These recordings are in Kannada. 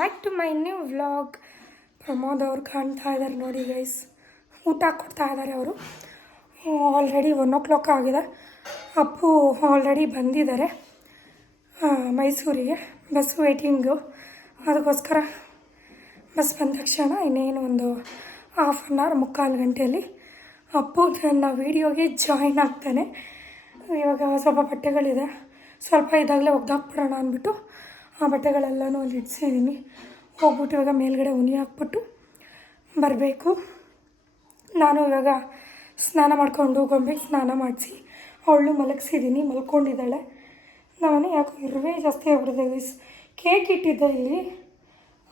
Back to my new vlog Pramod ಅವ್ರು ಕಾಣ್ತಾ ಇದ್ದಾರೆ ನೋಡಿ ಗೈಸ್ ಊಟ ಕೊಡ್ತಾ ಇದ್ದಾರೆ ಅವರು. ಆಲ್ರೆಡಿ ಒನ್ ಓ ಕ್ಲಾಕ್ ಆಗಿದೆ. ಅಪ್ಪು ಆಲ್ರೆಡಿ ಬಂದಿದ್ದಾರೆ. ಮೈಸೂರಿಗೆ. ಬಸ್ ವೇಟಿಂಗು ಅದಕ್ಕೋಸ್ಕರ ಬಸ್ ಬಂದ ತಕ್ಷಣ ಇನ್ನೇನು ಒಂದು ಹಾಫ್ ಆನ್ ಅವರ್ ಮುಕ್ಕಾಲು ಗಂಟೆಯಲ್ಲಿ ಅಪ್ಪು ನನ್ನ ವೀಡಿಯೋಗೆ ಜಾಯಿನ್ ಆಗ್ತಾನೆ. ಇವಾಗ ಸ್ವಲ್ಪ ಬಟ್ಟೆಗಳಿದೆ. ಸ್ವಲ್ಪ ಇದಾಗಲೇ ಒಗ್ದಾಕ್ಬಿಡೋಣ ಅಂದ್ಬಿಟ್ಟು ಆ ಬಟ್ಟೆಗಳೆಲ್ಲನೂ ಅಲ್ಲಿ ಇಡ್ಸಿದ್ದೀನಿ. ಹೋಗ್ಬಿಟ್ಟು ಇವಾಗ ಮೇಲ್ಗಡೆ ಉನಿ ಹಾಕ್ಬಿಟ್ಟು ಬರಬೇಕು. ನಾನು ಇವಾಗ ಸ್ನಾನ ಮಾಡಿಕೊಂಡು ಗೊಂಬೆ ಸ್ನಾನ ಮಾಡಿಸಿ ಅವಳು ಮಲಗಿಸಿದ್ದೀನಿ, ಮಲ್ಕೊಂಡಿದ್ದಾಳೆ. ನಾನು ಯಾಕೋ ಇರುವೆ ಜಾಸ್ತಿ ಆಗ್ಬಿಟ್ಟಿದೆ. ಕೇಕ್ ಇಟ್ಟಿದ್ದೆ ಇಲ್ಲಿ.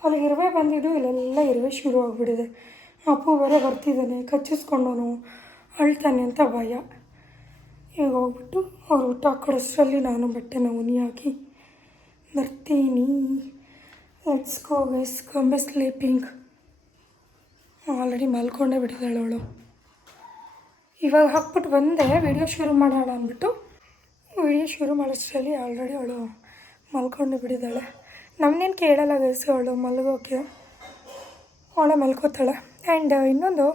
ಅಲ್ಲಿ ಇರುವೆ ಬಂದಿದ್ದು, ಇಲ್ಲೆಲ್ಲ ಇರುವೆ ಶುರು ಆಗಿಬಿಟ್ಟಿದೆ. ಅಪ್ಪು ಬೇರೆ ಬರ್ತಿದ್ದಾನೆ, ಕಚ್ಚಿಸ್ಕೊಂಡವನು, ಅಳ್ತಾನೆ ಅಂತ ಭಯ. ಈಗ ಹೋಗ್ಬಿಟ್ಟು ಅವ್ರು ಊಟ ಕೊಡಿಸ್ರಲ್ಲಿ ನಾನು ಬಟ್ಟೆನ ಉನಿ ಹಾಕಿ ಬರ್ತೀನಿ ಲೆಟ್ಸ್ ಗೋ ಗೈಸ್ ಗೊಂಬೆ ಸ್ಲೀಪಿಂಗ್ ಆಲ್ರೆಡಿ ಮಲ್ಕೊಂಡೇ ಬಿಟ್ಟಿದ್ದಾಳೆ ಅವಳು. ಇವಾಗ ಹಾಕ್ಬಿಟ್ಟು ಬಂದೆ ವಿಡಿಯೋ ಶುರು ಮಾಡೋಣ ಅಂದ್ಬಿಟ್ಟು. ವಿಡಿಯೋ ಶುರು ಮಾಡೋಷ್ಟರಲ್ಲಿ ಆಲ್ರೆಡಿ ಅವಳು ಮಲ್ಕೊಂಡು ಬಿಟ್ಟಿದ್ದಾಳೆ. ನಮ್ಮನ್ನೇನು ಕೇಳಲ್ಲ ಗೈಸ್ ಅವಳು ಮಲಗೋಕೆ. ಅವಳೆ ಮಲ್ಕೋತಾಳೆ. ಆ್ಯಂಡ್ ಇನ್ನೊಂದು,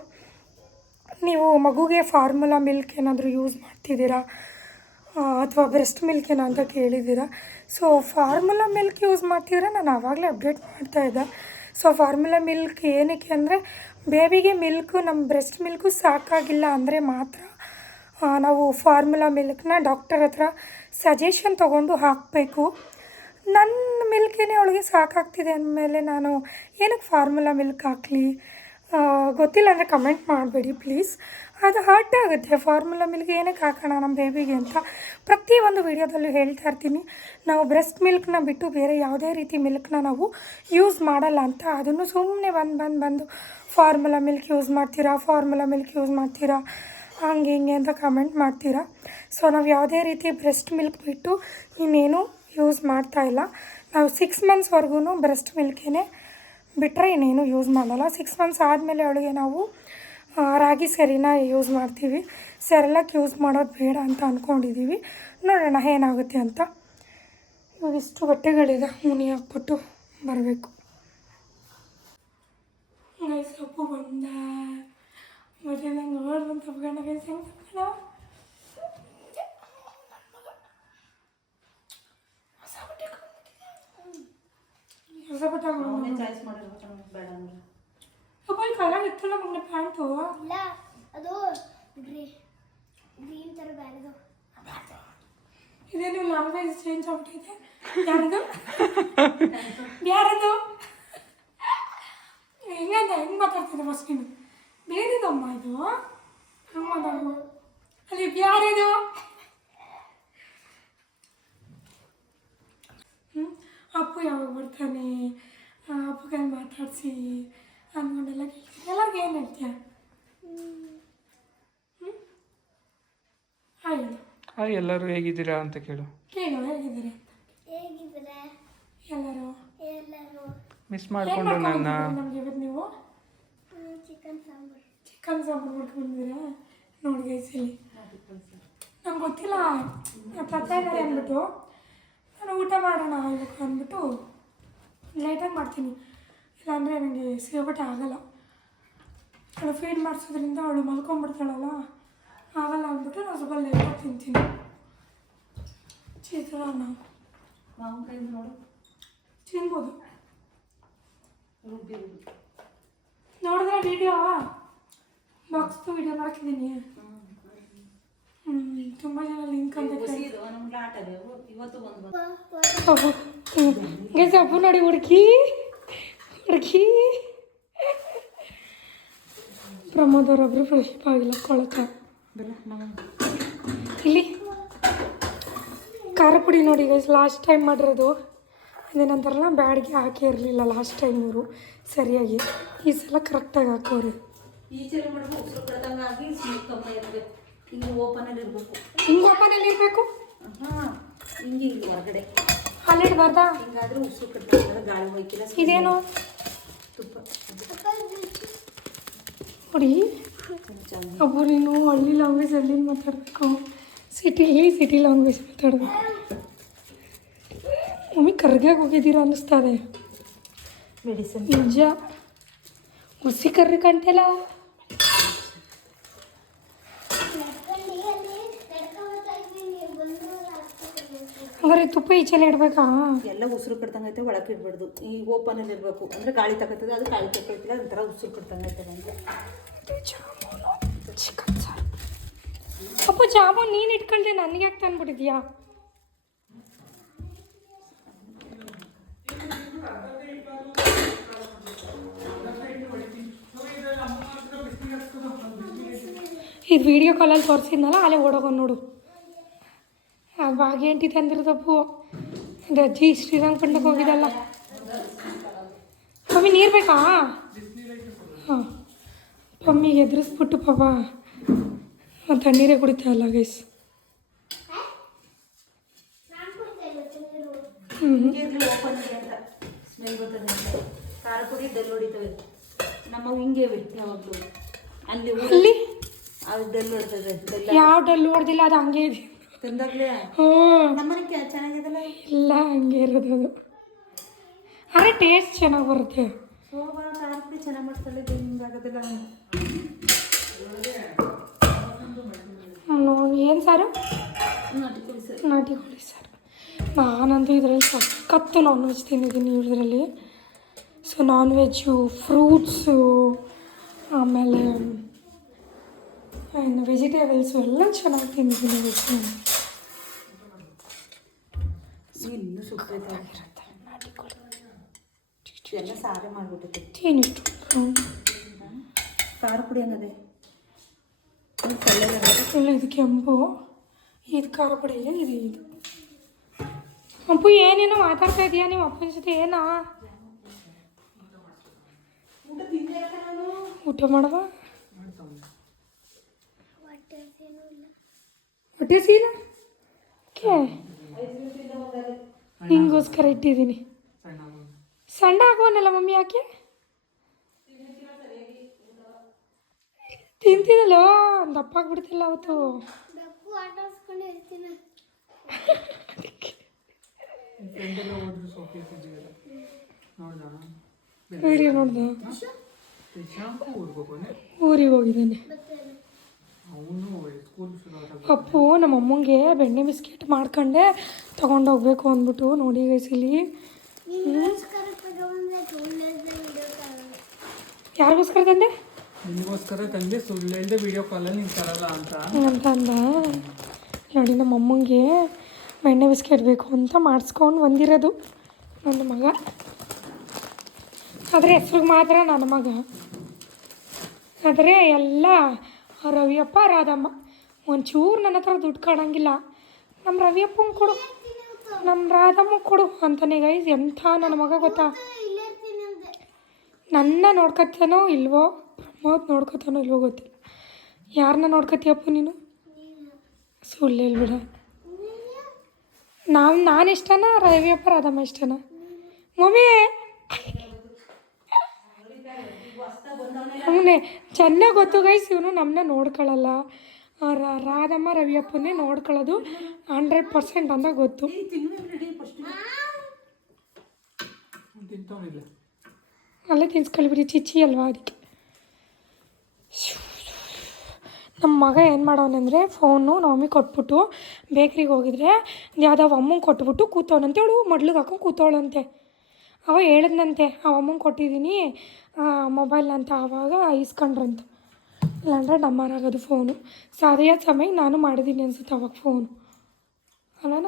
ನೀವು ಮಗುಗೆ ಫಾರ್ಮುಲಾ ಮಿಲ್ಕ್ ಏನಾದರೂ ಯೂಸ್ ಮಾಡ್ತಿದ್ದೀರಾ? ಅಥವಾ ಬ್ರೆಸ್ಟ್ ಮಿಲ್ಕ್ ಏನೋ ಅಂತ ಕೇಳಿದ್ದೀರಾ? ಸೊ ಫಾರ್ಮುಲಾ ಮಿಲ್ಕ್ ಯೂಸ್ ಮಾಡ್ತಿದ್ರೆ ನಾನು ಆವಾಗಲೇ ಅಪ್ಡೇಟ್ ಮಾಡ್ತಾ ಇದ್ದೆ. ಸೊ ಫಾರ್ಮುಲಾ ಮಿಲ್ಕ್ ಏನಕ್ಕೆ ಅಂದರೆ ಬೇಬಿಗೆ ಮಿಲ್ಕು ನಮ್ಮ ಬ್ರೆಸ್ಟ್ ಮಿಲ್ಕು ಸಾಕಾಗಿಲ್ಲ ಅಂದರೆ ಮಾತ್ರ ನಾವು ಫಾರ್ಮುಲಾ ಮಿಲ್ಕ್ನ ಡಾಕ್ಟರ್ ಹತ್ರ ಸಜೆಷನ್ ತೊಗೊಂಡು ಹಾಕಬೇಕು. ನನ್ನ ಮಿಲ್ಕೇನೆ ಅವಳಿಗೆ ಸಾಕಾಗ್ತಿದೆ ಅಂದಮೇಲೆ ನಾನು ಏನಕ್ಕೆ ಫಾರ್ಮುಲಾ ಮಿಲ್ಕ್ ಹಾಕಲಿ? ಗೊತ್ತಿಲ್ಲ ಅಂದರೆ ಕಮೆಂಟ್ ಮಾಡಬೇಡಿ ಪ್ಲೀಸ್ ಅದು ಹರ್ಟ್ ಆಗುತ್ತೆ. ಫಾರ್ಮುಲಾ ಮಿಲ್ಕ್ ಏನಕ್ಕೆ ಹಾಕೋಣ ನಮ್ಮ ಬೇಬಿಗೆ ಅಂತ ಪ್ರತಿಯೊಂದು ವಿಡಿಯೋದಲ್ಲೂ ಹೇಳ್ತಾ ಇರ್ತೀನಿ. ನಾವು ಬ್ರೆಸ್ಟ್ ಮಿಲ್ಕ್ನ ಬಿಟ್ಟು ಬೇರೆ ಯಾವುದೇ ರೀತಿ ಮಿಲ್ಕ್ನ ನಾವು ಯೂಸ್ ಮಾಡಲ್ಲ ಅಂತ. ಅದನ್ನು ಸುಮ್ಮನೆ ಬಂದು ಬಂದು ಬಂದು ಫಾರ್ಮುಲಾ ಮಿಲ್ಕ್ ಯೂಸ್ ಮಾಡ್ತೀರಾ ಫಾರ್ಮುಲಾ ಮಿಲ್ಕ್ ಯೂಸ್ ಮಾಡ್ತೀರಾ, ಹಂಗೆ, ಹಿಂಗೆ ಅಂತ ಕಮೆಂಟ್ ಮಾಡ್ತೀರಾ. ಸೊ ನಾವು ಯಾವುದೇ ರೀತಿ ಬ್ರೆಸ್ಟ್ ಮಿಲ್ಕ್ ಬಿಟ್ಟು ಇನ್ನೇನು ಯೂಸ್ ಮಾಡ್ತಾ ಇಲ್ಲ. ನಾವು ಸಿಕ್ಸ್ ಮಂತ್ಸ್ವರೆಗೂ ಬ್ರೆಸ್ಟ್ ಮಿಲ್ಕೇ ಬಿಟ್ಟರೆ ಇನ್ನೇನು ಯೂಸ್ ಮಾಡಲ್ಲ. ಸಿಕ್ಸ್ ಮಂತ್ಸ್ ಆದಮೇಲೆ ಅವಳಿಗೆ ನಾವು ರಾಗಿ ಸರಿನ ಯೂಸ್ ಮಾಡ್ತೀವಿ. ಸೆರೆಲಕ್ ಯೂಸ್ ಮಾಡೋದು ಬೇಡ ಅಂತ ಅಂದ್ಕೊಂಡಿದ್ದೀವಿ ನೋಡೋಣ ಏನಾಗುತ್ತೆ ಅಂತ. ಇವಾಗ ಇಷ್ಟು ಬಟ್ಟೆಗಳಿದೆ, ಮುನಿ ಹಾಕ್ಬಿಟ್ಟು ಬರಬೇಕು. ಸೊಪ್ಪು ಬಂದ. ಮತ್ತೆ ನಂಗೆ ನೋಡ್ದಂತ ತಪ್ಕೊಂಡ ಗೈಸ್ ಹೆಂಗೆ ತಪ್ಕೊಂಡ ಹೊಸ ಬಟ್ಟೆ ಹೊಸ ಬಟ್ಟೆ ಅವನೇ ಚಾಯ್ಸ್ ಮಾಡಿರ್ಬೇಕು ನಮ್ಗೆ ಬೇಡ ಅಂದ್ರೆ ಅಪ್ಪ ಈ ಕಲರ್ ಇತ್ತಲ್ಲ ಮಗನ ಪ್ಯಾಂಟು ಇಲ್ಲ ಅದು ಗ್ರೀ ಗ್ರೀನ್ ಥರ ಬ್ಯಾರದು ಲ್ಯಾಂಗ್ವೇಜ್ ಚೇಂಜ್ ಆಗ್ಬಿಟ್ಟಿದೆ ಯಾರದು? ಯಾರದು? ಹೆಂಗಂತ ಹೆಂಗೆ ಮಾತಾಡ್ತಿದ್ದೆ ಫಸ್ಟ್ ನೀನು? ಬೇರೆದಮ್ಮ ಇದು? ಹಂಗೆ ಮಾತಾಡು ಅಲ್ಲಿ ಯಾರಿದು? ಅಪ್ಪು ಯಾವಾಗ ಬರ್ತಾನೆ? ಅಪ್ಪು ಕೈ ಮಾತಾಡಿಸಿ ಅಂದ್ಕೊಂಡೆಲ್ಲ ಕೇಳ್ತೀನಿ ಎಲ್ಲರಿಗೂ ಏನು ಹೇಳ್ತೀಯ? ಹಾಯ್ ಹೇಳು. ಹಾಯ್ ಎಲ್ಲರೂ ಹೇಗಿದ್ದೀರಾ ಅಂತ ಕೇಳು. ಕೇಳು ಹೇಗಿದ್ದೀರಿ ಅಂತ ಹೇಗಿದ್ರೆ ಎಲ್ಲರೂ ಎಲ್ಲರೂ ಮಿಸ್ ಏನ್ ಮಾಡಿಕೊಂಡು ನನ್ನ ಮಾಡ್ಕೊಂಡಿದ್ದೀರಿ ಇವತ್ತು ನೀವು? ಚಿಕನ್ ಸಾಂಬಾರು. ಚಿಕನ್ ಸಾಂಬಾರು ಮಾಡ್ಕೊಂಡಿದ್ದೀರಾ ನೋಡಿ ಗೈಸಲ್ಲಿ ಇಲ್ಲಿ. ನಂಗೆ ಗೊತ್ತಿಲ್ಲ. ಇದ್ದಾರೆ ಅಂದ್ಬಿಟ್ಟು. ನಾನು ಊಟ ಮಾಡೋಣ ಇವಾಗ ಅಂದ್ಬಿಟ್ಟು ಲೇಟಾಗಿ ಮಾಡ್ತೀನಿ. ಇಲ್ಲಾಂದರೆ ನನಗೆ ಸಿಗೋಬಟ್ಟೆ ಆಗಲ್ಲ. ಅವಳು ಫೀಡ್ ಮಾಡಿಸೋದ್ರಿಂದ ಅವಳು ಮಲ್ಕೊಂಡ್ಬಿಡ್ತಾಳಲ್ಲ. ಆಗಲ್ಲ ಅಂದ್ಬಿಟ್ಟು ನಾನು ಸ್ವಲ್ಪ ಲೇಟಾಗಿ ತಿಂತೀನಿ. ಚಿತ್ರಾನ್ನ ಮಾವನ ಕೈಯಿಂದ ನೋಡು. ತಿನ್ಬೋದು. ರುಬ್ಬಿ ರುಬ್ಬಿ ನೋಡಿದ್ರೆ ವಿಡಿಯೋ ಬಾಕ್ಸ್ದು ವಿಡಿಯೋ ಮಾಡ್ತಿದ್ದೀನಿ ಹ್ಞೂ ತುಂಬ ಜನ ಲಿಂಕ್ ಅಂತ ಖುಷಿ ಇದು ನಮ್ಗೆ ಲಾಟ್ ಅದೇ ಇವತ್ತು ಬಂದು ಬಂದು ಗೈಸ್ ಅಪ್ಪು ನೋಡಿ ಹುಡುಗಿ ಹುಡುಗಿ ಪ್ರಮೋದ್ ಅವರೊಬ್ರು ಫ್ರೆಶ್ ಆಗಿಲ್ಲ ಕೊಳಕ ಬೆಲ್ಲ ನಾವು ಇಲ್ಲಿ ಖಾರ ಪುಡಿ ನೋಡಿ ಗೈಸ್ ಲಾಸ್ಟ್ ಟೈಮ್ ಮಾಡಿರೋದು ಅದೇನಂತಾರಲ್ಲ ಬ್ಯಾಡ್ಗೆ ಹಾಕೇ ಇರಲಿಲ್ಲ ಲಾಸ್ಟ್ ಟೈಮ್ ಇವರು. ಸರಿಯಾಗಿ. ಈ ಸಲ ಕರೆಕ್ಟಾಗಿ ಹಾಕೋರಿ. ಈಚೆಲ್ಲ ಮಾಡ್ಬೇಕು ಉಸಿರು ಕಮ್ಮಿ ಇರಬೇಕು ಹಿಂಗೆ ಓಪನಲ್ಲಿ ಇರಬೇಕು. ಹಿಂಗೆ ಇರಬೇಕು? ಹಾಂ ಹಿಂಗೆ ಇಲ್ಲಿ ಹೊರಗಡೆ. ಅಲ್ಲಿಡಬಾರ್ದಾ ಹಿಂಗಾದ್ರೆ ಉಸಿರು ಕಟ್ಟಾಗ ಗಾಳಿ ಹೋಯ್ತಿಲ್ಲ ಇದೇನು? ತುಪ್ಪ. ನೋಡಿ. ನೀನು ಹಳ್ಳಿ ಲ್ಯಾಂಗ್ವೇಜಲ್ಲಿ ಮಾತಾಡಬೇಕು. ಸಿಟಿಲಿ ಸಿಟಿ ಲ್ಯಾಂಗ್ವೇಜ್ ಮಾತಾಡಬೇಕು. ಮಮ್ಮಿ ಕರ್ಗೆ ಹೋಗಿದ್ದೀರಾ ಅನ್ನಿಸ್ತಾ ಇದೆ ಮೆಡಿಸಿನ್ ನಿಜ. ಹುಸಿ ಕರ್ರಿ ಕಂಟೆಲ್ಲ ಹಂಗಾರೆ ತುಪ್ಪ ಈಚೆಲ್ಲ ಇಡ್ಬೇಕಾ? ಎಲ್ಲ ಉಸಿರು ಕಟ್ದಂಗೈತೆ ಒಳಗೆ ಇಡ್ಬಾರ್ದು. ಈ ಓಪನಲ್ಲಿ ಇರಬೇಕು. ಅಂದರೆ ಗಾಳಿ ತಗೋತದೆ ಅದು ಗಾಳಿ ತಗೊಳ್ತಿಲ್ಲ ಒಂಥರ ಉಸಿರು ಕಟ್ದಂಗೈತೆ ಐತೆ ಅಪ್ಪ ಜಾಮೂನ್ ನೀನು ಇಟ್ಕೊಂಡೆ ನನಗೆ ಯಾಕೆ ತಂದ್ಬಿಟ್ಟಿದ್ಯಾ? ಇದು ವಿಡಿಯೋ ಕಾಲಲ್ಲಿ ತೋರಿಸಿದ್ನಲ್ಲ ಅಲ್ಲೇ ಓಡೋಗೋದು ನೋಡು. ಎಂಟಿ ತಂದಿರೋದಪ್ಪು ಅದು ಅಜ್ಜಿ ಶ್ರೀರಂಗಪಟ್ಟಣಕ್ಕೆ ಹೋಗಿದ್ದಲ್ಲ. ಮಮ್ಮಿ ನೀರು ಬೇಕಾ? ಹಾಂ. ಮಮ್ಮಿಗೆ ಎದುರಿಸ್ಬಿಟ್ಟು ಪಾಪ. ತಣ್ಣೀರೇ ಕುಡಿತಾ ಅಲ್ಲ ಗೈಸ್ ತಿಂದಿರು ಹ್ಞೂ ಅಲ್ಲಿ? ಯಾವ ಡಲ್ಲು ಹೊಡೆದಿಲ್ಲ ಅದು ಹಂಗೆ ಇದೆ. ಹ್ಞೂ. ಇಲ್ಲ ಹಂಗೆ ಇರೋದು ಅದು. ಅರೆ ಟೇಸ್ಟ್ ಚೆನ್ನಾಗಿ ಬರುತ್ತೆ. ಹಿಂಗಾಗೋದಿಲ್ಲ ಏನು ಸಾರು? ನಾಟಿ ಪುಡಿ ಸರ್. ನಾಟಿ ಕೋಳಿ ಸಾರು. ನಾನಂತೂ ಇದರಲ್ಲಿ ಸಖತ್ತು ನಾನ್ ವೆಜ್ ತಿಂದಿದ್ದೀನಿ ಇದರಲ್ಲಿ ಸೊ ನಾನ್ ವೆಜ್ಜು ಫ್ರೂಟ್ಸು ಆಮೇಲೆ ಇನ್ನು ವೆಜಿಟೇಬಲ್ಸು ಎಲ್ಲ ಚೆನ್ನಾಗಿ ತಿಂದಿದ್ದೀನಿ ವೆಜ್ ಇನ್ನೂ ಸುತ್ತೈತೆ ಎಲ್ಲ ಸಾರೇ ಮಾಡ್ಬಿಟ್ಟೈತೆ ಏನಿಷ್ಟು ಖಾರ ಪುಡಿ ಹಂಗದೆ ಇಲ್ಲ ಇದು ಕೆಂಪು. ಇದು ಖಾರ ಪುಡಿ ಇದು ಇದು. ಅಪ್ಪು ಏನೇನೋ ಮಾತಾಡ್ತಾ ಇದೀಯಾ ನಿಮ್ಮ ಅಪ್ಪನ ಜೊತೆ? ಏನಾ? ಊಟ ಮಾಡುವ ಹೊಟ್ಟೆ ಸೀಲ ಓಕೆ ಹಿಂಗೋಸ್ಕರ ಇಟ್ಟಿದ್ದೀನಿ. ಸಣ್ಣ ಆಗೋನಲ್ಲ ಮಮ್ಮಿ ಯಾಕೆ? ತಿಂತಿದ್ದಲ್ಲೋ? ದಪ್ಪ ಆಗ್ಬಿಡ್ತಿಲ್ಲ ಅವತ್ತು. ಬೆಕ್ಕು ಆಟ ಆಡ್ಸ್ಕೊಂಡು ಇರ್ತೀನಿ. ವಿಡಿಯೋ ನೋಡ್ದ. ಊರಿಗೆ ಹೋಗಿದ್ದಾನೆ. ಅಪ್ಪು ನಮ್ಮ ಅಮ್ಮಂಗೆ ಬೆಣ್ಣೆ ಬಿಸ್ಕೆಟ್ ಮಾಡ್ಕೊಂಡೆ ತಗೊಂಡೋಗ್ಬೇಕು ಅಂದ್ಬಿಟ್ಟು. ನೋಡಿ ಇಲ್ಲಿ. ಯಾರಿಗೋಸ್ಕರ ತಂದೆ? ನಿಮಗೋಸ್ಕರ ತಂದೆ ಸುಳ್ಳು ವಿಡಿಯೋ ಕಾಲ್ ಅಲ್ಲಿ ತರಲ್ಲ ಅಂತ. ಅಂತ ಅಂದ. ನೋಡಿ ನಮ್ಮ ಅಮ್ಮಂಗೆ ಬೆಣ್ಣೆ ಬಿಸ್ಕೆಟ್ ಬೇಕು ಅಂತ ಮಾಡಿಸ್ಕೊಂಡು ಬಂದಿರೋದು ನನ್ನ ಮಗ. ಆದರೆ ಹೆಸ್ರಿಗೆ ಮಾತ್ರ ನನ್ನ ಮಗ. ಆದರೆ ಎಲ್ಲ ರವಿಯಪ್ಪ, ರಾಧಮ್ಮ. ಒಂಚೂರು ನನ್ನ ಹತ್ರ ದುಡ್ಡು ಕಾಣಂಗಿಲ್ಲ. ನಮ್ಮ ರವಿಯಪ್ಪಂಗೆ ಕೊಡು. ನಮ್ಮ ರಾಧಮ್ಮ ಕೊಡು ಅಂತಾನೆ ಗೈಸ್ ಎಂಥ ನನ್ನ ಮಗ ಗೊತ್ತಾ? ನನ್ನ ನೋಡ್ಕೊತಾನೋ ಇಲ್ವೋ? ಪ್ರಮೋದ್ ನೋಡ್ಕೊತಾನೋ ಇಲ್ವೋ ಗೊತ್ತಿಲ್ಲ. ಯಾರನ್ನ ನೋಡ್ಕೊತೀಯಪ್ಪ ನೀನು? ಸುಳ್ಳು ಹೇಳ್ಬಿಡ ನಾವು, ನಾನು ಇಷ್ಟನಾ? ರವಿಯಪ್ಪ, ರಾಧಮ್ಮ ಇಷ್ಟನಾ? ಮಮ್ಮಿ! ಅವನೇ, ಚೆನ್ನಾಗಿ ಗೊತ್ತು ಗೈಸ್ ಇವನು ನಮ್ಮನ್ನ ನೋಡ್ಕೊಳ್ಳಲ್ಲ ರಾಧಮ್ಮ ರವಿಯಪ್ಪನೇ ನೋಡ್ಕೊಳ್ಳೋದು ಹಂಡ್ರೆಡ್ ಪರ್ಸೆಂಟ್ ಅಂತ ಗೊತ್ತು. ಅಲ್ಲೇ ತಿನ್ಸ್ಕೊಳ್ಬಿಡಿ ಚಿಚ್ಚಿ ಅಲ್ವಾ ಅದಕ್ಕೆ. ನಮ್ಮ ಮಗ ಏನು ಮಾಡೋನಂದರೆ ಫೋನು ನಮ್ಮಿ ಕೊಟ್ಬಿಟ್ಟು ಬೇಕ್ರಿಗೆ ಹೋಗಿದ್ರೆ ಯಾವುದೋ ಅಮ್ಮಂಗೆ ಕೊಟ್ಬಿಟ್ಟು ಕೂತವನಂತೆ, ಅವಳು ಮಡ್ಲಿಗೆ ಹಾಕೊಂಡು ಕೂತವಳಂತೆ. ಅವ ಹೇಳಿದ್ನಂತೆ ಅಮ್ಮಂಗೆ ಕೊಟ್ಟಿದ್ದೀನಿ ಮೊಬೈಲ್ ಅಂತ ಆವಾಗ ಇಸ್ಕೊಂಡ್ರಂತ. ಇಲ್ಲಾಂದ್ರೆ ಡಮ್ಮಾರಾಗೋದು ಫೋನು ಸರಿಯಾದ ಸಮಯಕ್ಕೆ ನಾನು ಮಾಡಿದ್ದೀನಿ ಅನ್ಸುತ್ತೆ ಅವಾಗ ಫೋನು ಅಲ್ಲನ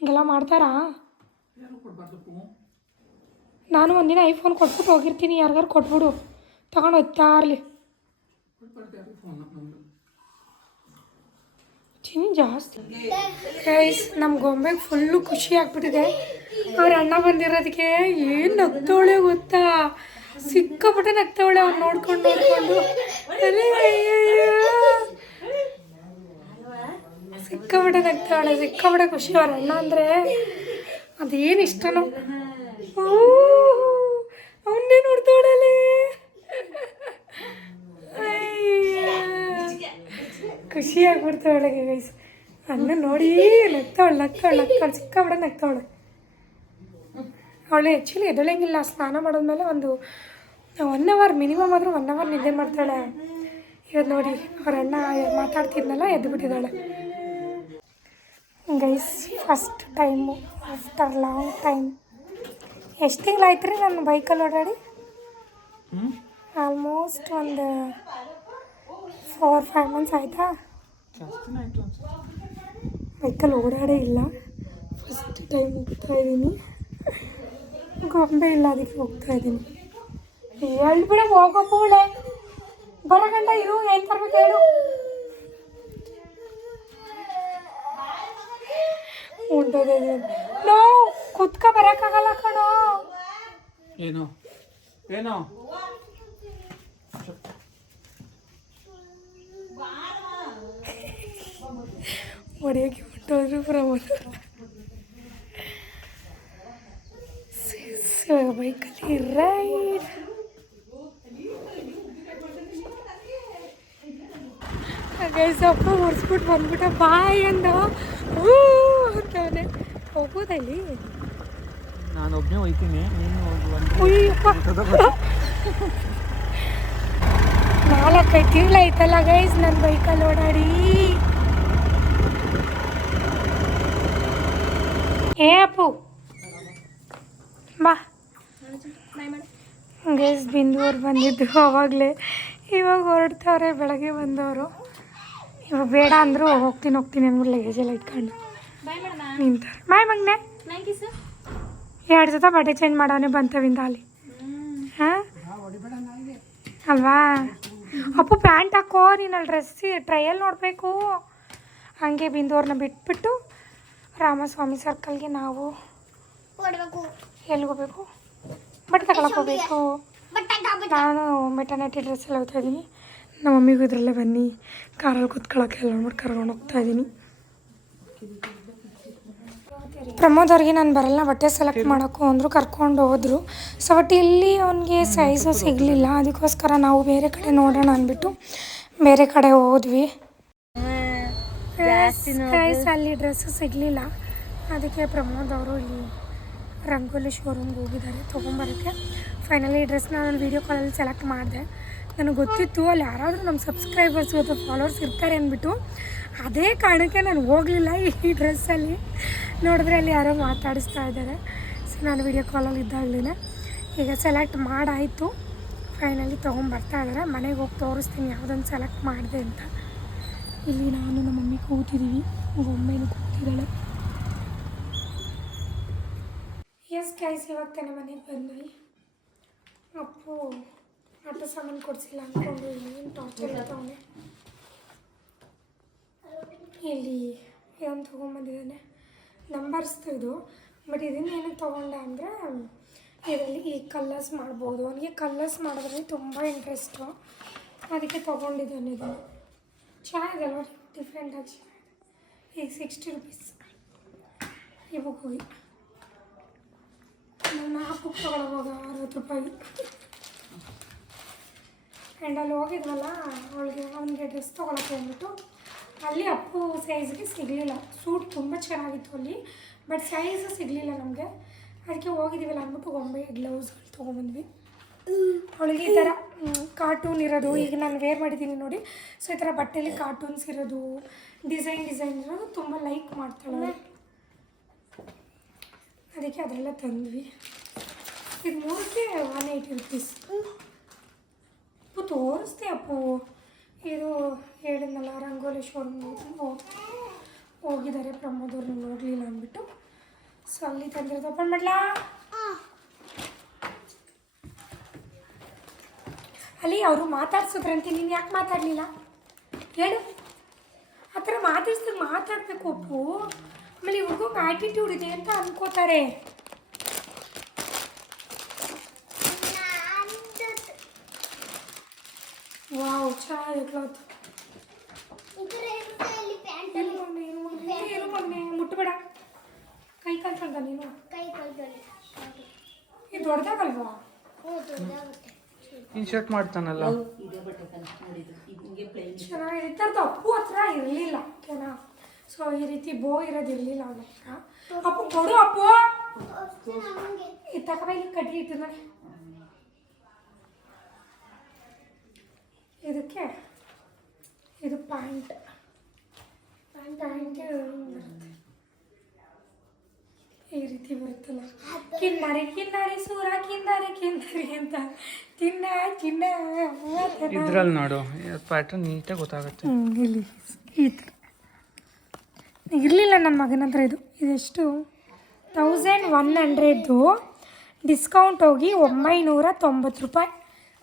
ಹಿಂಗೆಲ್ಲ ಮಾಡ್ತಾರಾ? ನಾನು ಒಂದಿನ ಐಫೋನ್ ಕೊಟ್ಬಿಟ್ಟು ಹೋಗಿರ್ತೀನಿ, ಯಾರಿಗಾರು ಕೊಟ್ಬಿಡು. ತಗೊಂಡು ಹೋಗ್ತಾ ಇರಲಿ. ಚಿನಿ ಜಾಸ್ತಿ. ಗೈಸ್ ನಮ್ಮ ಗೊಂಬೆಗೆ ಫುಲ್ಲು ಖುಷಿ ಆಗ್ಬಿಟ್ಟಿದೆ. ಅವ್ರ ಅಣ್ಣ ಬಂದಿರೋದಕ್ಕೆ ಏನು ನಗ್ತವಳೆ ಗೊತ್ತಾ? ಸಿಕ್ಕಾಪಟ್ಟೆ ನಗ್ತವಳೆ ಅವ್ರು ನೋಡ್ಕೊಂಡು ನೋಡ್ಕೊಂಡು. ಸಿಕ್ಕಾಪಟ್ಟೆ ನಗ್ತವಳೆ, ಸಿಕ್ಕಾಪಟ್ಟೆ ಖುಷಿ. ಅವ್ರ ಅಣ್ಣ ಅಂದರೆ ಅದೇನು ಇಷ್ಟನೋ. ಅವನ್ನೇ ನೋಡ್ತವಳಲ್ಲಿ. ಖುಷಿ ಅವಳಿಗೆ ಗೈಸ್ ಅನ್ನ ನೋಡಿ ನಗ್ತಾವಳೆ ನಗ್ತಾವಳೆ ನಗ್ತಾವಳೆ ಸಿಕ್ಕಾಬಿಡ ನಗ್ತಾವಳೆ ಅವಳು ಆ್ಯಕ್ಚುಲಿ ಎದಳಂಗಿಲ್ಲ ಸ್ನಾನ ಮಾಡಿದ್ಮೇಲೆ ಒಂದು ಒನ್ ಅವರ್ ಮಿನಿಮಮ್ ಆದರೂ ಒನ್ ಅವರ್ ನಿದ್ದೆ ಮಾಡ್ತಾಳೆ. ಇವತ್ತು ನೋಡಿ ಅವ್ರ ಅಣ್ಣ ಮಾತಾಡ್ತಿದ್ನಲ್ಲ ಎದ್ದು ಬಿಟ್ಟಿದ್ದಾಳೆ guys first time after long time ಎಷ್ಟು ತಿಂಗಳಾಯ್ತು ರೀ ನಾನು ಬೈಕಲ್ಲಿ ಓಡಾಡಿ? ಆಲ್ಮೋಸ್ಟ್ ಒಂದು ಫೋರ್ ಫೈವ್ ಮಂತ್ಸ್ ಆಯಿತಾ? ಬೈಕಲ್ಲಿ ಓಡಾಡೇ ಇಲ್ಲ. ಫಸ್ಟ್ ಟೈಮ್ ಹೋಗ್ತಾ ಇದ್ದೀನಿ. ಗೊಂಬೆ ಇಲ್ಲ ಅದಕ್ಕೆ ಹೋಗ್ತಾ ಇದ್ದೀನಿ. ಹೇಳ್ಬಿಡ ಹೋಗಪ್ಪ ಅವಳೆ ಬರೋ ಗಂಟ ಇರು ಏನು ತರ್ಬೇಕು ಹೇಳು. ಉಂಟದೆ ನೋ ಕುತ್ಕ ಬರೋಕ್ಕಾಗಲ್ಲ ಕಣೋ. ಏನೋ? ಏನೋ? ಹೊಡೆಯೋಕೆ ಹೊಟ್ಟೋದ್ರು ಪ್ರಮೋದ. ಬೈಕಲ್ಲಿ ರೈಡ್. ಗೈಸಪ್ಪ ಒರೆಸ್ಬಿಟ್ಟು ಬಂದ್ಬಿಟ್ಟ ಬಾಯ್ ಅಂದ. ಹೂ ಅಂತವನೆ ಹೋಗೋದಲ್ಲಿ ನಾನು ಒಬ್ಬನೇ ಹೋಯ್ತೀನಿ ನೀನು ನಾಲ್ಕೈದು ತಿಂಗಳಾಯ್ತಲ್ಲ ಗೈಸ್ ನನ್ನ ಬೈಕಲ್ಲಿ ಓಡಾಡಿ. ಏ ಅಪ್ಪು ಬಾ. ಗೇಸ್ ಬಿಂದೂರು ಬಂದಿದ್ದು ಅವಾಗಲೇ. ಇವಾಗ ಹೊರಡ್ತವ್ರೆ ಬೆಳಗ್ಗೆ ಬಂದವರು. ಇವಾಗ ಬೇಡ ಅಂದರು ಹೋಗ್ತೀನಿ ಹೋಗ್ತೀನಿ ಅಂದ್ಬಿಟ್ಟು ಲಗೇಜೆಲ್ಲ ಇಟ್ಕೊಂಡು ಬಾಯ್ ಮೇಡಮ್ ನಿಂತಾರೆ. ಬಾಯ್ ಮಗ್ನೆ. ಎರಡು ಜೊತೆ ಬಟ್ಟೆ ಚೇಂಜ್ ಮಾಡೋನೆ ಬಂತವಿಂದ ಅಲ್ಲಿ. ಹಾಂ? ಅಲ್ವಾ? ಅಪ್ಪು ಪ್ಯಾಂಟ್ ಹಾಕೋ ನೀನು ಅಲ್ಲಿ ಡ್ರೆಸ್ ಟ್ರೈಯಲ್ ನೋಡಬೇಕು. ಹಂಗೆ ಬಿಂದೂರ್ನ ಬಿಟ್ಬಿಟ್ಟು ರಾಮಸ್ವಾಮಿ ಸರ್ಕಲ್ಗೆ ನಾವು ಎಲ್ಲಿ ಎಲ್ಲಿಗೆ ಹೋಗ್ಬೇಕು. ಬಟ್ಟೆ ತಗೊಳಕ್ಕೆ ಹೋಗ್ಬೇಕು ನಾನು ಮೆಟರ್ನಿಟಿ ಡ್ರೆಸ್ ಎಲ್ಲ ಹೋಗ್ತಾ ಇದ್ದೀನಿ ನಮ್ಮ ಮಮ್ಮಿಗೂ ಇದರಲ್ಲೇ ಬನ್ನಿ. ಕಾರಲ್ಲಿ ಕೂತ್ಕೊಳ್ಳೋಕೆ ಎಲ್ಲ ನೋಡಿ ಕರ್ಕೊಂಡು ಹೋಗ್ತಾ ಇದ್ದೀನಿ ಪ್ರಮೋದ್ ಅವ್ರಿಗೆ ನಾನು ಬರಲ್ಲ ಬಟ್ಟೆ ಸೆಲೆಕ್ಟ್ ಮಾಡೋಕ್ಕೂ ಅಂದರು ಕರ್ಕೊಂಡು ಹೋದರು. ಸೊ ಬಟ್ ಇಲ್ಲಿ ಅವನಿಗೆ ಸೈಜು ಸಿಗಲಿಲ್ಲ. ಅದಕ್ಕೋಸ್ಕರ ನಾವು ಬೇರೆ ಕಡೆ ನೋಡೋಣ ಅಂದ್ಬಿಟ್ಟು ಬೇರೆ ಕಡೆ ಹೋದ್ವಿ. ಗೈಸ್ ಅಲ್ಲಿ ಡ್ರೆಸ್ ಸಿಗಲಿಲ್ಲ. ಅದಕ್ಕೆ ಪ್ರಮೋದ್ ಅವರು ಇಲ್ಲಿ ರಂಗೋಲಿ ಶೋರೂಮ್ಗೆ ಹೋಗಿದ್ದಾರೆ ತೊಗೊಂಬರೋಕ್ಕೆ. ಫೈನಲಿ ಈ ಡ್ರೆಸ್ನ ನಾನು ವೀಡಿಯೋ ಕಾಲಲ್ಲಿ ಸೆಲೆಕ್ಟ್ ಮಾಡಿದೆ. ನನಗೆ ಗೊತ್ತಿತ್ತು ಅಲ್ಲಿ ಯಾರಾದರೂ ನಮ್ಮ ಸಬ್ಸ್ಕ್ರೈಬರ್ಸ್ ಅಥವಾ ಫಾಲೋವರ್ಸ್ ಇರ್ತಾರೆ ಅಂದ್ಬಿಟ್ಟು ಅದೇ ಕಾರಣಕ್ಕೆ ನಾನು ಹೋಗಲಿಲ್ಲ ಈ ಡ್ರೆಸ್ಸಲ್ಲಿ ನೋಡಿದ್ರೆ ಅಲ್ಲಿ ಯಾರೋ ಮಾತಾಡಿಸ್ತಾ ಇದ್ದಾರೆ. ಸೊ ನಾನು ವೀಡಿಯೋ ಕಾಲಲ್ಲಿ ಇದ್ದಾಗಲೇ ಈಗ ಸೆಲೆಕ್ಟ್ ಮಾಡಾಯಿತು. ಫೈನಲಿ ತೊಗೊಂಬರ್ತಾ ಇದ್ದಾರೆ ಮನೆಗೆ ಹೋಗಿ ತೋರಿಸ್ತೀನಿ ಯಾವುದೊಂದು ಸೆಲೆಕ್ಟ್ ಮಾಡಿದೆ ಅಂತ. ಇಲ್ಲಿ ನಾನು ನಮ್ಮ ಮಮ್ಮಿ ಕೂತಿದ್ದೀವಿ ಗೊಂಬೆನೂ ಕೂತಿದ್ದಾಳೆ. ಎಸ್ ಕೈಸ್ ಇವಾಗ ತಾನೇ ಮನೆಗೆ ಬಂದ್ವಿ. ಅಪ್ಪು ಆಟ ಸಾಮಾನು ಕೊಡಿಸಿಲ್ಲ ಅಂದ್ಕೊಂಡು ಏನು ಟಾರ್ಚರ್ ಇರ್ತಾವನೆ ಇಲ್ಲಿ ಇದನ್ನು ತೊಗೊಂಬಂದಿದ್ದಾನೆ? ನಂಬರ್ಸ್ದು ಇದು. ಬಟ್ ಇದನ್ನ ಏನಕ್ಕೆ ತೊಗೊಂಡೆ ಅಂದರೆ, ಇದರಲ್ಲಿ ಈ ಕಲ್ಲರ್ಸ್ ಮಾಡ್ಬೋದು. ಅವನಿಗೆ ಕಲ್ಲರ್ಸ್ ಮಾಡೋದ್ರಲ್ಲಿ ತುಂಬ ಇಂಟ್ರೆಸ್ಟು ಅದಕ್ಕೆ ತೊಗೊಂಡಿದ್ದಾನೆ ಇದನ್ನು. ಚೆನ್ನಾಗಿದೆ ಅಲ್ವಾ ಡಿಫ್ರೆಂಟಾಗಿ ಚೆನ್ನಾಗಿದೆ ಈಗ ಸಿಕ್ಸ್ಟಿ ರುಪೀಸ್ ಈ ಬುಕ್ ಹೋಗಿ ಆ ಬುಕ್ ತೊಗೊಳೋವಾಗ ಅರವತ್ತು ರೂಪಾಯಿ ಆ್ಯಂಡ್ ಅಲ್ಲಿ ಹೋಗಿದ್ವಲ್ಲ ಅವಳಿಗೆ ಅವನಿಗೆ ಡ್ರೆಸ್ ತೊಗೊಳಕ್ಕೆ ಅಂದ್ಬಿಟ್ಟು ಅಲ್ಲಿ ಅಪ್ಪು ಸೈಜ್ಗೆ ಸಿಗಲಿಲ್ಲ ಸೂಟ್ ತುಂಬ ಚೆನ್ನಾಗಿತ್ತು ಅಲ್ಲಿ ಬಟ್ ಸೈಜ್ ಸಿಗಲಿಲ್ಲ ನಮಗೆ ಅದಕ್ಕೆ ಹೋಗಿದ್ದೀವಲ್ಲ ಅಂದ್ಬಿಟ್ಟು ಗೊಂಬೆ ಗ್ಲೌಸ್ಗಳು ತೊಗೊಂಬಂದ್ವಿ ಅವಳಿಗೆ ಈ ಥರ ಕಾರ್ಟೂನ್ ಇರೋದು. ಈಗ ನಾನು ವೇರ್ ಮಾಡಿದ್ದೀನಿ ನೋಡಿ. ಸೊ ಈ ಥರ ಬಟ್ಟೆಲಿ ಕಾರ್ಟೂನ್ಸ್ ಇರೋದು. ಡಿಸೈನ್ ಡಿಸೈನ್ ಇರೋದು ತುಂಬ ಲೈಕ್ ಮಾಡ್ತಾಳೆ ಅದಕ್ಕೆ ಅದೆಲ್ಲ ತಂದ್ವಿ. ಇದು ಮೂರಕ್ಕೆ ಒನ್ ಏಯ್ಟಿ ರುಪೀಸ್ ಅಪ್ಪು ತೋರಿಸ್ದೆ ಅಪ್ಪು. ಇದು ಹೇಳಿದ್ನಲ್ಲ, ರಂಗೋಲಿ ಶೋರೂಮ್ ಹೋಗಿದ್ದಾರೆ ಪ್ರಮೋದವ್ರನ್ನ ನೋಡಲಿಲ್ಲ ಅಂದ್ಬಿಟ್ಟು. ಸೊ ಅಲ್ಲಿ ತಂದಿರೋದು ಓಪನ್ ಮಾಡ್ಲಾ? ಅಲ್ಲಿ ಅವರು ಮಾತಾಡ್ಸಿದ್ರಂತೆ ನೀನು ಯಾಕೆ ಮಾತಾಡಲಿಲ್ಲ? ಹೇಳು. ಆ ಥರ ಮಾತಾಡ್ಸಿದಾಗ ಮಾತಾಡಬೇಕು ಅಪ್ಪು. ಆಮೇಲೆ ಇವ್ರಿಗೊಂದು ಆ್ಯಟಿಟ್ಯೂಡ್ ಇದೆ ಅಂತ ಅನ್ಕೋತಾರೆ. ವಾವ್ ಚೆನ್ನಾಗಿದೆ ಕ್ಲಾತ್ ಈ ಥರ ಇರುತ್ತೆ ಅಲ್ಲಿ ಪ್ಯಾಂಟ್ ಏನು ಮೊನ್ನೆ. ಏನು ಮೊನ್ನೆ ಏನು ಮೊನ್ನೆ ಮುಟ್ಬೇಡ. ಕೈ ಕಲ್ತಂತ ನೀನು? ಕೈ ಕೊಯ್ದೋಳಿ ಇದು ದೊಡ್ಡದಾಗಲ್ವಾ? ಹ್ಞೂ ದೊಡ್ಡದಾಗುತ್ತೆ. ಇನ್ಶರ್ಟ್ ಮಾಡ್ತಾನಲ್ಲ. ಈ ಥರದ್ದು ಅಪ್ಪು ಹತ್ರ ಇರಲಿಲ್ಲ ಓಕೆನಾ? ಸೊ ಈ ರೀತಿ ಬೋ ಇರೋದು ಇರಲಿಲ್ಲ ಅವನ ಹತ್ರ. ಅಪ್ಪು ಕೊಡು ಅಪ್ಪು. ಈ ತಗೊಬೈಲಿ ಕಡ್ಡಿ ಇಟ್ಟು ನೋಡಿ. ಇದಕ್ಕೆ ಇದು ಪ್ಯಾಂಟ್. ಪ್ಯಾಂಟ್ ಬರುತ್ತೆ ಈ ರೀತಿ ಬರುತ್ತಲ್ಲ ಕಿನ್ನರಿ ಕಿನ್ನರಿ ಸೂರ ಕಿನ್ನರಿ ಕಿನ್ನರಿ ಅಂತ. ತಿನ್ನ ಚಿನ್ನ ಹೂವತನ. ಇದ್ರಲ್ಲಿ ನೋಡು ಪ್ಯಾಟರ್ನ್ ನೀಟಾಗಿ ಗೊತ್ತಾಗುತ್ತೆ. ಇಲ್ಲಿ ಈ ಥರ ಇರಲಿಲ್ಲ ನನ್ನ ಮಗನ ಹತ್ರ ಇದು. ಇದೆಷ್ಟು? ತೌಸಂಡ್ ಒನ್ ಹಂಡ್ರೆಡ್ದು ಡಿಸ್ಕೌಂಟ್ ಹೋಗಿ ಒಂಬೈನೂರ ತೊಂಬತ್ತು ರೂಪಾಯಿ.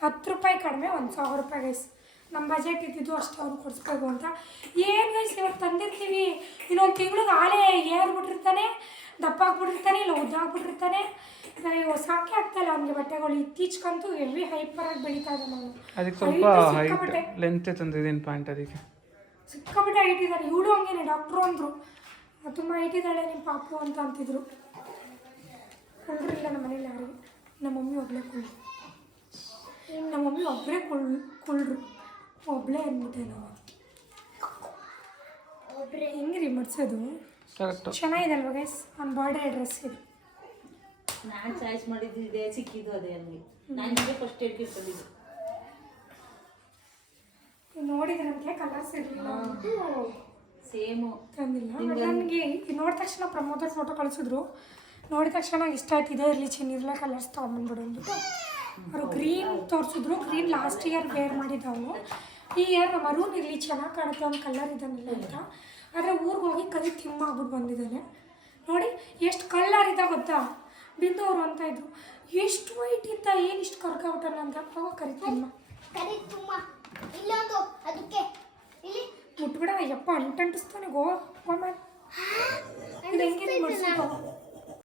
ಹತ್ತು ರೂಪಾಯಿ ಕಡಿಮೆ ಒಂದು ಸಾವಿರ ರೂಪಾಯಿ ಗೈಸ್ ನಮ್ಮ ಬಜೆಟ್ ಇದ್ದಿದ್ದು ಅಷ್ಟು ಅವ್ರು ಕೊಡಿಸ್ಬೇಕು ಅಂತ. ಏನು ಗೈಸ್ ಇವಾಗ ತಂದಿರ್ತೀವಿ. ಇನ್ನೊಂದು ತಿಂಗ್ಳಿಗೆ ಆಲೇ ಏರ್ಬಿಟ್ಟಿರ್ತಾನೆ. ದಪ್ಪ ಆಗ್ಬಿಟ್ಟಿರ್ತಾನೆ ಇಲ್ಲ ಉದ್ದ ಆಗ್ಬಿಟ್ಟಿರ್ತಾನೆ ನನಗೆ ಸಾಕೆ ಆಗ್ತಾಯಿಲ್ಲ ಅವನಿಗೆ ಬಟ್ಟೆಗಳು. ಇತ್ತೀಚೆಗಂತೂ ಹೆವಿ ಆಗಿ ಬೆಳೀತಾ ಇದೆ ನಾನು ಅದಕ್ಕೆ ಸ್ವಲ್ಪ ಹೈಟ್. ಲೆಂತ್ ತಂದಿದ್ದೀನಿ ಪ್ಯಾಂಟ್ ಅದಕ್ಕೆ. ಸಿಕ್ಕಾಪಟ್ಟೆ ಹೈಟ್ ಇದ್ದಾನೆ ಇವಳು ಹಂಗೇನೆ ಡಾಕ್ಟ್ರು ಅಂದರು. ತುಂಬ ಹೈಟ್ ಇದ್ದಾಳೆ ನಿಮ್ಮ ಪಾಪು ಅಂತ ಅಂತಿದ್ರು. ಇಲ್ಲ ನಮ್ಮ ಮನೇಲಿ ಯಾರು ನಮ್ಮ ಮಮ್ಮಿ ಒಬ್ಬಳೇ ಕುಳ್ಳು. ನಮ್ಮ ಮಮ್ಮಿ ಒಬ್ಬರೇ ಕುಳ್ ಕುಳ್ರು. ಒಬ್ಬಳೇ ಅಂದ್ಬಿಟ್ಟೆ ನಾವು. ಒಬ್ರೆ ಹೆಂಗ್ರಿ ಮಡ್ಸೋದು ಕರೆಕ್ಟು. ಚೆನ್ನಾಗಿದೆ ಅಲ್ವಾ ಗೈಸ್ ಒಂದು ಬರ್ಡೇ ಡ್ರೆಸ್ ಇದು. ನಾನು ಚಾಯ್ಸ್ ಮಾಡಿದ್ದು ಇದೆ ಸಿಕ್ಕಿದ್ದು ಅದೇ ಅಲ್ಲಿ. ನಾನು ಇದೇ ಫಸ್ಟ್ ಏಡ್ ಕಿಟ್ ನೀವು ನೋಡಿದ್ರಂತೆ ಕಲರ್ಸ್ ಇರಲಿಲ್ಲ. ಸೇಮು ತಂದಿಲ್ಲ. ನನಗೆ ನೋಡಿದ ತಕ್ಷಣ ಪ್ರಮೋದರ್ ಫೋಟೋ ಕಳಿಸಿದ್ರು. ನೋಡಿದ ತಕ್ಷಣ ಇಷ್ಟ ಆಯ್ತು ಇದೇ ಇರಲಿ ಚಿನ್ನಿರಲ್ಲ ಕಲರ್ಸ್ ತೊಗೊಂಬಂದ್ಬಿಡು ಅಂದ್ಬಿಟ್ಟು. ಅವರು ಗ್ರೀನ್ ತೋರಿಸಿದ್ರು. ಗ್ರೀನ್ ಲಾಸ್ಟ್ ಇಯರ್ ವೇರ್ ಮಾಡಿದ್ದವನು ಈ ಇಯರ್ ಮರೂನ್ ಇರಲಿ ಚೆನ್ನಾಗಿ ಕಾಣುತ್ತೆ ಒಂದು ಕಲರ್ ಇದನ್ನಿಲ್ಲ ಅಂತ. ಆದರೆ ಊರಿಗೆ ಹೋಗಿ ಕರಿ ತಿಮ್ಮ ಆಗ್ಬಿಟ್ಟು ಬಂದಿದ್ದಾನೆ. ನೋಡಿ ಎಷ್ಟು ಕಳ್ಳಾರಿದ್ದ ಗೊತ್ತಾ? ಬಿಂದು ಅವರು ಅಂತ ಇದ್ರು. ಎಷ್ಟು ವೈಟ್ ಇದ್ದ ಏನು ಇಷ್ಟು ಕರ್ಕೊಬಿಟ್ಟಲ್ಲ ಅಂತ ಕರಿತಿಮ್ಮ ಕರಿ ತುಂಬ ಇಲ್ಲೊಂದು ಅದಕ್ಕೆ. ಇಲ್ಲಿ. ಮುಟ್ಬಿಡ ಯಪ್ಪ ಅಂಟಂಟಿಸ್ತಾನೆ ಗೋ ಗೋ ಮ್ಯಾನ್ ಇದು ಹೆಂಗೆ